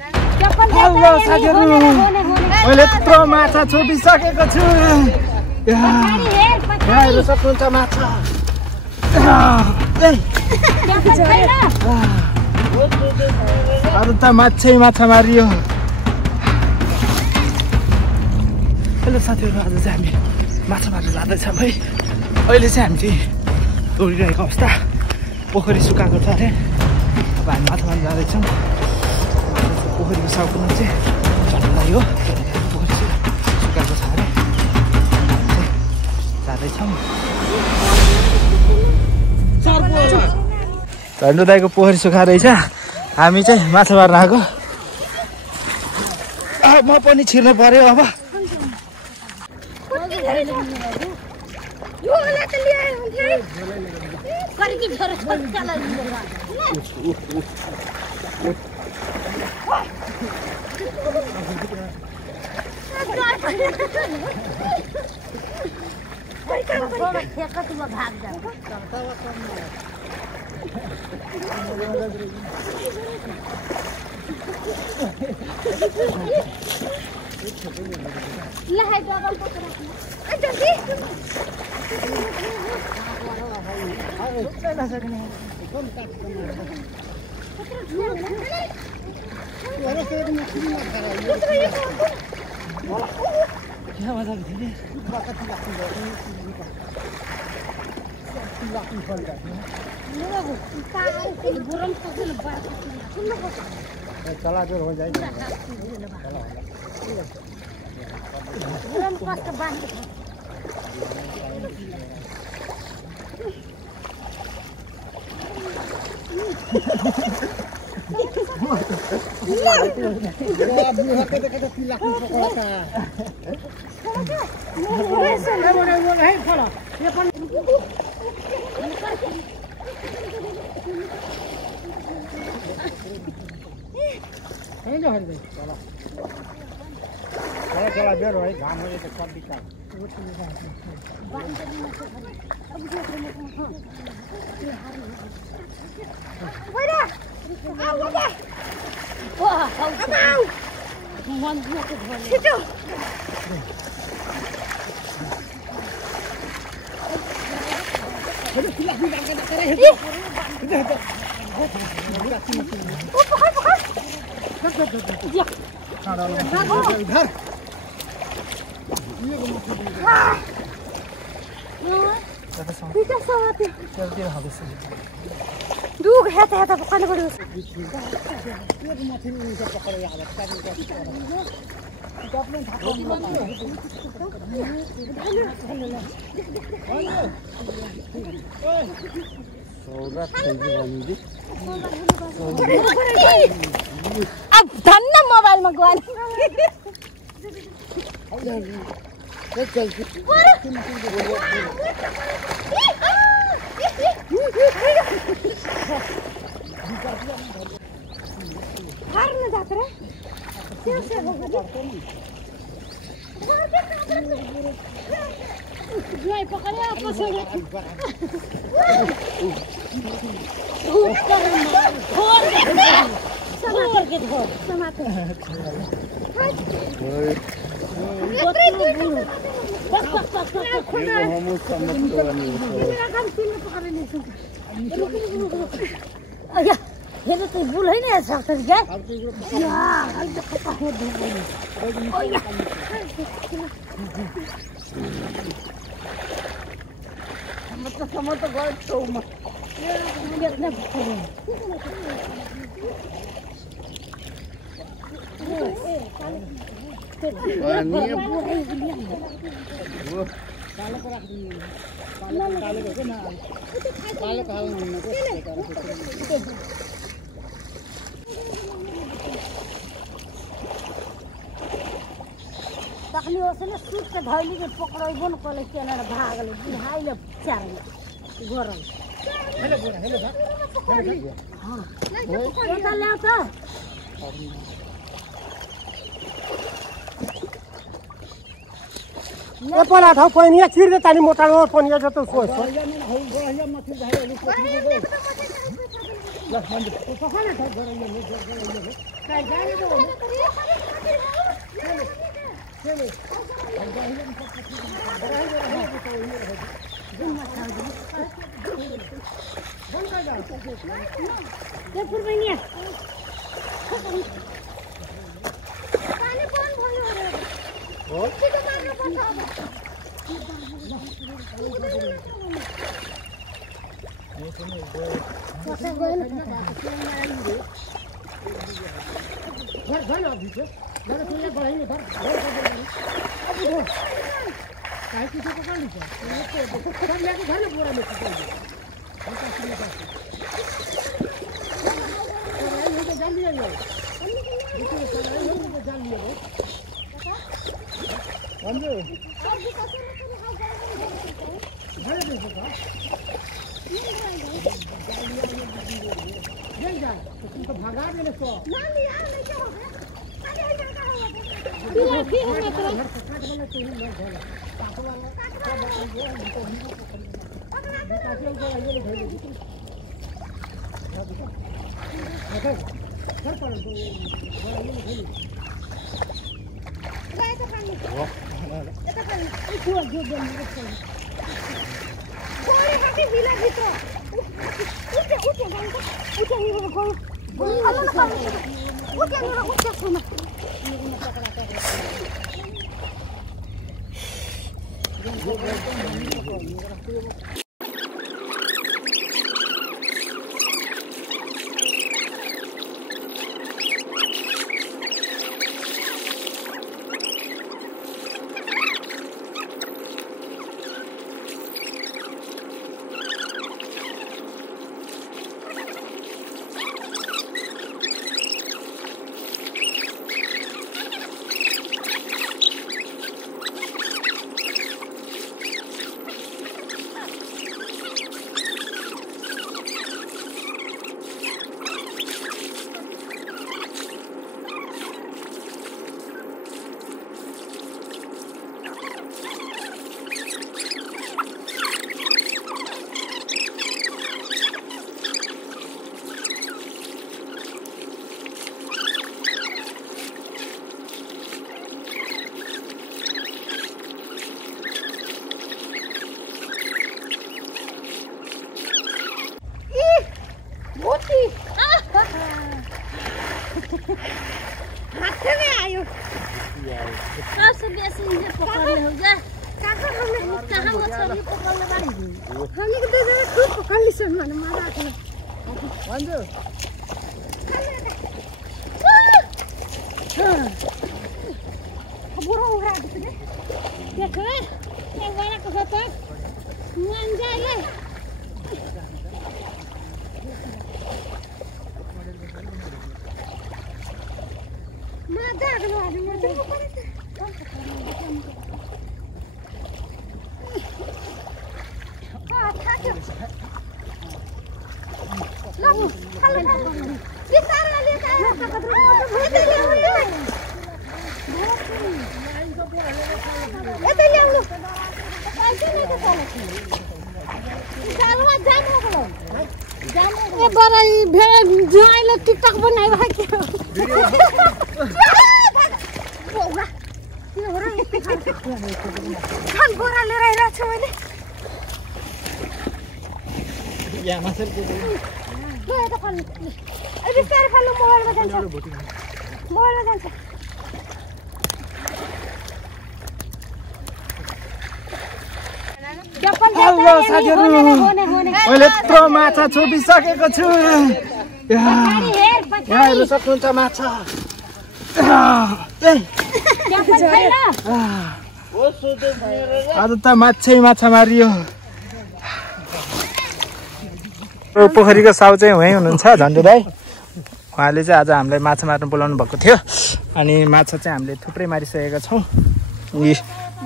Hello साथीहरु मैले यत्रो माछा छोपिसकेको छु यहाँ सक्नुहुन्छ माछा अरु त माछा मारियो हेलो साथीहरु आज चाहिँ हामी माछा मार्न जाँदैछौँ है अहिले चाहिँ हामी चाहिँ दौडिरहेको अवस्था पोखरी सुकाएको छ अरे अब हामी माछा मार्न जाँदैछौँ पोखरीको साउकुमा चाहिँ झन्डै हो पोखरी सुकाएको छ अरे जाँदैछौँ झन्डु दाइको पोखरी सुकाएर रहेछ हामी चाहिँ माछा मार्न आएको म पनि छिर्नु पर्यो अब चला जो हो जाएगा चला बेर है घाम हो त कति का Duh, hati-hati pokoknya gue dulu. अब धन्ना मोबाइलमा गयो Karena datang, siapa Jual pokoknya apa sih? Ini tuh bulan ini ya sakit kan? Ya, ada ketahuan dulu. Oh ya. Sama tuh gue cuma. Ya, lihat nih bukan. Takni osana suit ka dhaili ke pakrai bon kole kena bhagale haile charle goram hele bora hele bha ha eta ल्याउ त ओ पला ठाउँ पनिया छिर्दै तानी मोटामा पनिया जस्तो सोच ल मन्दिर पखाले ठाउँ गराइयो टिकटक बनायो बोरा लिएर आइरहेको छु मैले बिस्तारै फाल्नु मोबाइलमा जान्छ मैले यत्रो माछा छोपिसकेको छु यहाँ हेर्नु सक्नुहुन्छ माछा आज त माछा मारियो पोखरीको साउ चाहिँ उहीँ हुनुहुन्छ झन्डु दाइ उहाँले चाहिँ आज हामीलाई माछा मार्न बोलाउनु भएको थियो अनि माछा चाहिँ हामीले थुप्रै मारिसकेका छौँ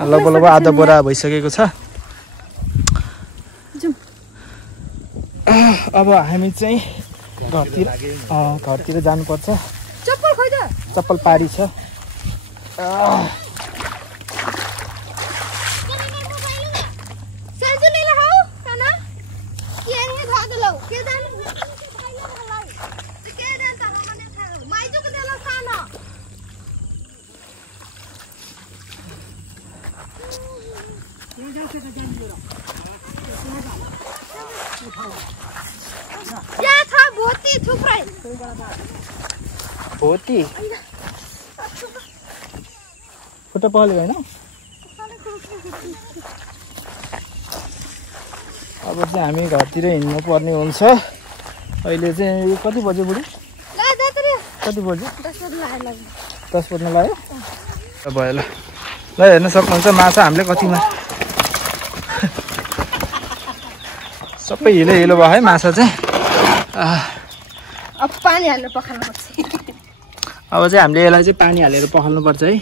लगभग आधा बोरा भइसकेको छ अब हामी चाहिँ घरतिर जानुपर्छ चप्पल पारी छ यहाँ छ भोती थुप्रै भोती खुट्टा पहलेको होइन अब चाहिँ हामी घरतिर हिँड्नु पर्ने हुन्छ अहिले चाहिँ कति बज्यो बुढी कति बज्यो 10 बज्न लाग्यो भयो ल हेर्न सक्नुहुन्छ माछा हामीले कतिमा सबै हिलो हिलो भयो है माछा चाहिँ अब पानी हालेर पखाल्नुपर्छ अब चाहिँ हामीले यसलाई चाहिँ पानी हालेर पखाल्नुपर्छ है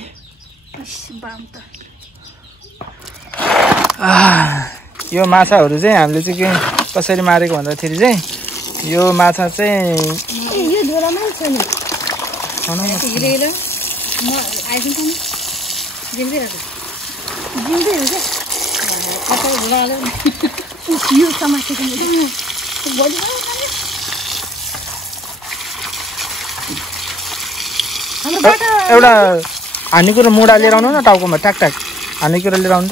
यो माछाहरू चाहिँ हामीले चाहिँ के कसरी मारेको भन्दाखेरि चाहिँ यो माछा चाहिँ यो झोलामै छ नि एउटा हानेकुरो मुढा लिएर आउनु न टाउकोमा ट्याक हानेकुरो लिएर आउनु त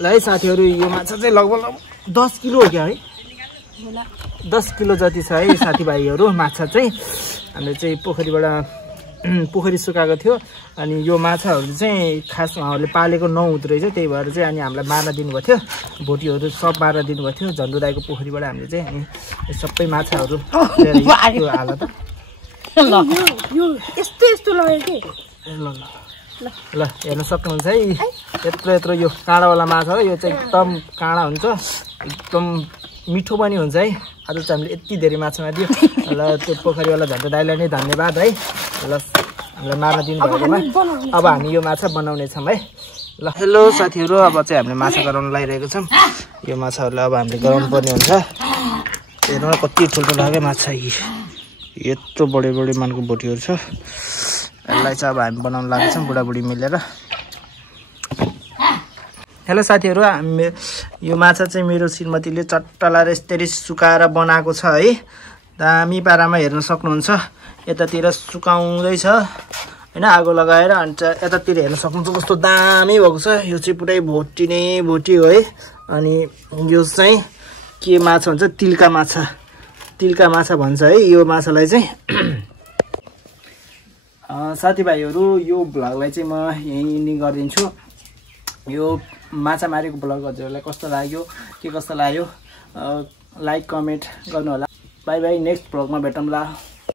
ल है साथीहरू यो माछा चाहिँ लगभग 10 किलो हो क्या है 10 किलो जति छ है साथीभाइहरू माछा चाहिँ हामीले चाहिँ पोखरी सुकाएको थियो अनि यो माछाहरू चाहिँ खास उहाँहरूले पालेको नहुँदो रहेछ त्यही भएर चाहिँ अनि हामीलाई मार्न दिनुभएको थियो भोटीहरू सब मार्न दिनुभएको थियो झन्डु दाइको पोखरीबाट हामीले चाहिँ अनि सबै माछाहरू हाल त यस्तो लाग्यो कि ल हेर्न सक्नुहुन्छ है यत्रो यो काँडावाला माछा हो यो चाहिँ एकदम काँडा हुन्छ एकदम मिठो पनि हुन्छ है आज चाहिँ हामीले यति धेरै माछामा दियो ल त्यो पोखरीवाला झन्डु दाइलाई नै धन्यवाद है ल हामीलाई मार्न दिनुभएकोमा अब हामी यो माछा बनाउनेछौँ है ल हेलो साथीहरू अब चाहिँ हामीले माछा गराउन लागिरहेको छौँ यो माछाहरूलाई अब हामीले गराउनु पर्ने हुन्छ हेर्नु न कति ठुल्ठुलो खालको माछा यत्रो बढी मानको बोटीहरू छ यसलाई चाहिँ अब हामी बनाउन लागेको छौँ बुढाबुढी मिलेर हेलो साथीहरू हामी यो माछा चाहिँ मेरो श्रीमतीले चट्टलाएर यसरी सुकाएर बनाएको छ है दामी पारामा हेर्न सक्नुहुन्छ यतातिर सुकाउँदैछ होइन आगो लगाएर अनि यतातिर हेर्न सक्नुहुन्छ कस्तो दामी भएको छ यो चाहिँ पुरै भोटी नै भोटी हो है अनि यो चाहिँ के माछा हुन्छ तिलका माछा भन्छ है यो माछालाई चाहिँ साथीभाइहरू यो भ्लगलाई चाहिँ म यहीँ इन्डिङ गरिदिन्छु यो माछा मारेको भ्लग हजुरहरूलाई कस्तो लाग्यो के कस्तो लाग्यो लाइक कमेन्ट गर्नु होला बाई बाई नेक्स्ट भ्लगमा भेटौँला